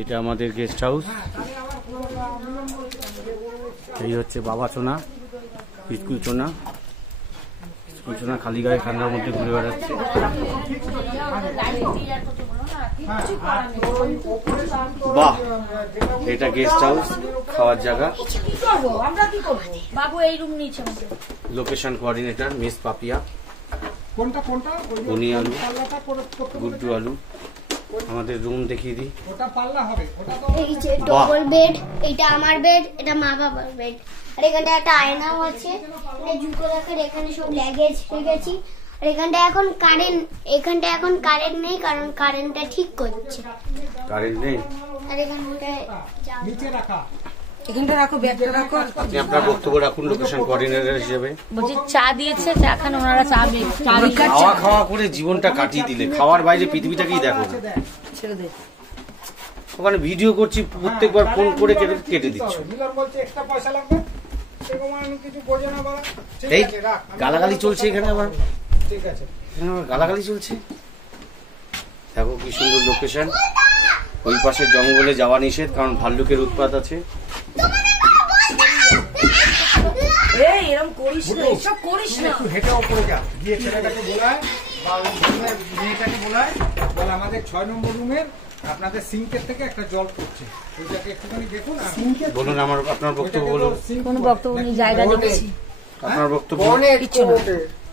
এটা আমাদের guest house. এই হচ্ছে বাবা চোনা, স্কুল চোনা। স্কুল চোনা খালি গায়ে ঠান্ডার মধ্যে ঘুরে বেড়াচ্ছে। বাহ, এটা গেস্ট হাউস, খাওয়ার জায়গা। বাবু এই রুম নিয়েছে। Location coordinator miss Papiya. উনি আলু, গুড্ডু আলু। আমাদের রুম দেখিয়ে দিই। এই যে ডবল বেড, এটা আমার বেড, এটা মা বাবার বেড। আর এখানটা একটা আয়নাও আছে, এখানে জুতো রাখার, এখানে সব লাগেজ রেখেছি। আর এখানটা এখন কারেন্ট নেই, কারণ কারেন্টটা ঠিক করছে। কারেন্ট নেই। আর এখানটা নিচে রাখা, এখানটা রাখো, ব্যাগটা রাখো। আপনি আপনার বক্তব্য রাখুন লোকেশন কোঅর্ডিনেটর হিসেবে। বলছি চা দিয়েছে, চা খান ওনারা, চা খাওয়া করে জীবনটা কাটিয়ে দিলে। খাওয়ার বাইরে পৃথিবীটাকেই দেখো। ছেড়ে দে। ওখানে ভিডিও করছি, প্রত্যেকবার ফোন করে কেটে দিচ্ছ। এই গালাগালি চলছে এখানে আবার। গালাগালি চলছে। দেখো কি সুন্দর লোকেশন। ওই পাশে জঙ্গলে যাওয়া নিষেধ, কারণ ভাল্লুকের উৎপাত আছে। এরকম করিস না, এসব করিস না। একটু হেঁটে ওপরে যা, গিয়ে ছেলেটাকে বোলায় বা মেয়েটাকে বোলায়, বল আমাদের 6 নম্বর রুমের আপনাদের সিঙ্কের থেকে একটা জল পড়ছে, ওইটাকে একটুখানি দেখুন। বলুন আপনার বক্তব্য বলুন। কোনো বক্তব্য নেই, জায়গা দেখেছি। আপনার বক্তব্য। কিচ্ছু না।